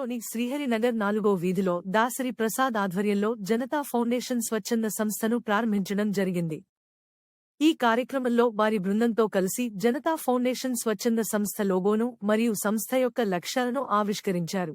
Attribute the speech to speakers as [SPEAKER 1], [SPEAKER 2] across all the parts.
[SPEAKER 1] పట్టణంలోని శ్రీహరినగర్ నాలుగో వీధిలో దాసరి ప్రసాద్ ఆధ్వర్యంలో జనతా ఫౌండేషన్ స్వచ్ఛంద సంస్థను ప్రారంభించడం జరిగింది. ఈ కార్యక్రమంలో వారి బృందంతో కలిసి జనతా ఫౌండేషన్ స్వచ్ఛంద సంస్థ లోగోను మరియు సంస్థ యొక్క లక్ష్యాలను ఆవిష్కరించారు.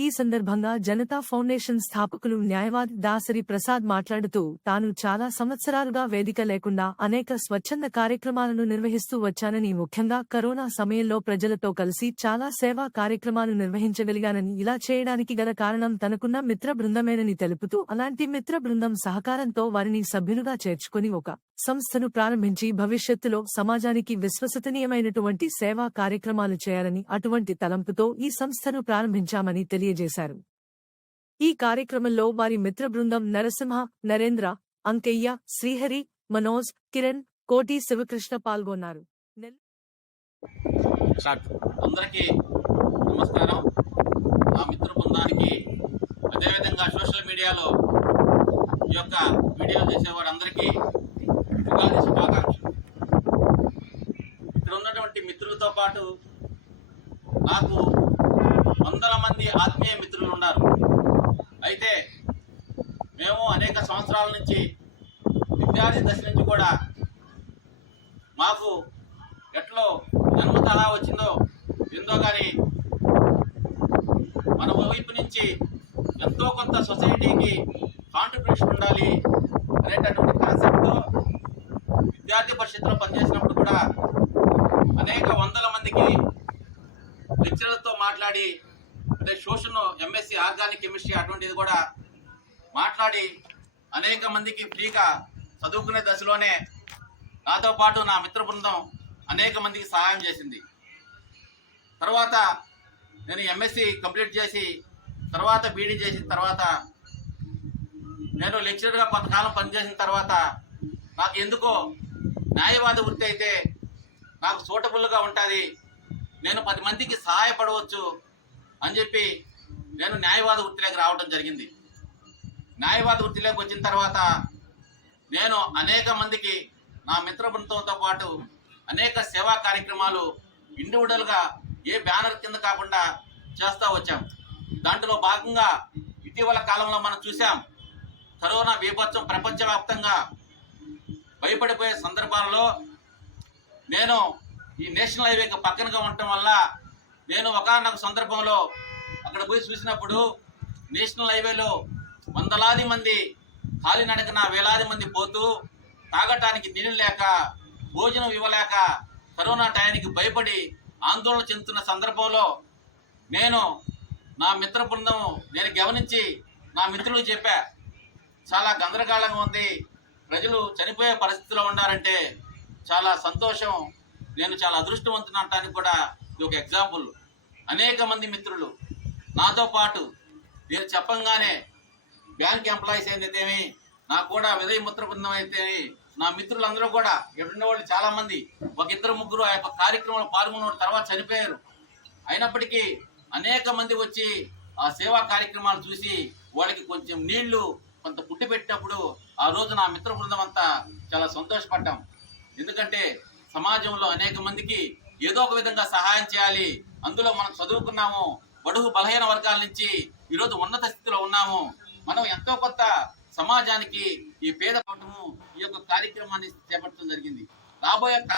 [SPEAKER 1] ఈ సందర్భంగా జనతా ఫౌండేషన్ స్థాపకులు న్యాయవాది దాసరి ప్రసాద్ మాట్లాడుతూ తాను చాలా సంవత్సరాలుగా వేదిక లేకుండా అనేక స్వచ్ఛంద కార్యక్రమాలను నిర్వహిస్తూ వచ్చానని ముఖ్యంగా కరోనా సమయంలో ప్రజలతో కలిసి చాలా సేవా కార్యక్రమాలు నిర్వహించగలిగానని ఇలా చేయడానికి గల కారణం తనకున్న మిత్ర బృందమేనని తెలుపుతూ అలాంటి మిత్ర బృందం సహకారంతో వారిని సభ్యులుగా చేర్చుకుని ఒక సంస్థను ప్రారంభించి భవిష్యత్తులో సమాజానికి విశ్వసనీయమైనటువంటి సేవా కార్యక్రమాలు చేయాలని అటువంటి తలంపుతో ఈ సంస్థను ప్రారంభించామని తెలియజేశారు. ఈ కార్యక్రమంలో వారి మిత్ర బృందం నరసింహ నరేంద్ర అంకయ్య శ్రీహరి మనోజ్ కిరణ్ కోటి శివకృష్ణ పాల్గొన్నారు.
[SPEAKER 2] అందరికీ నమస్కారం. నా మిత్ర బృందానికి అదేవిధంగా సోషల్ మీడియాలో ఈ యొక్క వీడియో చేసే వారందరికీ ఉగాది శుభాకాంక్షలు. ఇక్కడ ఉన్నటువంటి మిత్రులతో పాటు నాకు వందల మంది ఆత్మీయ మిత్రులు ఉన్నారు. అయితే మేము అనేక సంవత్సరాల నుంచి విద్యార్థి దశ నుంచి కూడా మాకు ఎట్లో జన్మత అలా వచ్చిందో ఏందో కానీ మన వైపు నుంచి ఎంతో కొంత సొసైటీకి కాంట్రిబ్యూషన్ ఉండాలి అనేటటువంటి కాన్సెప్ట్తో విద్యార్థి పరిషత్తులో పనిచేసినప్పుడు కూడా అనేక వందల మందికి లెక్చరర్తో మాట్లాడి అంటే సోషల్ ఎంఎస్సి ఆర్గానిక్ కెమిస్ట్రీ అటువంటిది కూడా మాట్లాడి అనేక మందికి ఫ్రీగా చదువుకునే దశలోనే నాతో పాటు నా మిత్ర బృందం అనేక మందికి సహాయం చేసింది. తర్వాత నేను ఎంఎస్సి కంప్లీట్ చేసి తర్వాత బీడీ చేసిన తర్వాత నేను లెక్చరర్గా కొంతకాలం పనిచేసిన తర్వాత నాకు ఎందుకో న్యాయవాద వృత్తి అయితే నాకు సూటబుల్గా ఉంటుంది. నేను పది మందికి సహాయపడవచ్చు. అని చెప్పి నేను న్యాయవాద వృత్తిలోకి రావడం జరిగింది. న్యాయవాద వృత్తిలోకి వచ్చిన తర్వాత నేను అనేక మందికి నా మిత్ర బృందంతో పాటు అనేక సేవా కార్యక్రమాలు ఇండివిజువల్గా ఏ బ్యానర్ కింద కాకుండా చేస్తూ వచ్చాం. దాంట్లో భాగంగా ఇటీవల కాలంలో మనం చూసాం కరోనా బీభత్సం ప్రపంచవ్యాప్తంగా భయపడిపోయే సందర్భాలలో నేను ఈ నేషనల్ హైవేకి పక్కనగా ఉండటం వల్ల నేను ఒకనొక సందర్భంలో అక్కడ పోయి చూసినప్పుడు నేషనల్ హైవేలో వందలాది మంది కాలినడకన వేలాది మంది పోతూ తాగటానికి నీళ్ళు లేక భోజనం ఇవ్వలేక కరోనా టయానికి భయపడి ఆందోళన చెందుతున్న సందర్భంలో నేను నా మిత్ర బృందం నేను గమనించి నా మిత్రులకు చెప్పా చాలా గందరగోళంగా ఉంది ప్రజలు చనిపోయే పరిస్థితిలో ఉన్నారంటే చాలా సంతోషం నేను చాలా అదృష్టవంతుని అనటానికి కూడా ఇది ఒక ఎగ్జాంపుల్ అనేక మంది మిత్రులు. నాతో పాటు నేను చెప్పంగానే బ్యాంక్ ఎంప్లాయీస్ అయితేమి నాకు కూడా విదయ మిత్ర బృందం అయితేమి నా మిత్రులందరూ కూడా ఎక్కడున్న వాళ్ళు చాలామంది ఒక ఇద్దరు ముగ్గురు ఆ యొక్క కార్యక్రమంలో పాల్గొన్న తర్వాత చనిపోయారు. అయినప్పటికీ అనేక మంది వచ్చి ఆ సేవా కార్యక్రమాలు చూసి వాళ్ళకి కొంచెం నీళ్ళు కొంత పుట్టి పెట్టినప్పుడు ఆ రోజు నా మిత్ర బృందం అంతా చాలా సంతోషపడ్డాం. ఎందుకంటే సమాజంలో అనేక మందికి ఏదో ఒక విధంగా సహాయం చేయాలి అందులో మనం చదువుకున్నాము బడుగు బలహీన వర్గాల నుంచి ఈరోజు ఉన్నత స్థితిలో ఉన్నాము. మనం ఎంతో కొత్త సమాజానికి ఈ పేద పట్టము ఈ యొక్క కార్యక్రమాన్ని చేపట్టడం జరిగింది. రాబోయే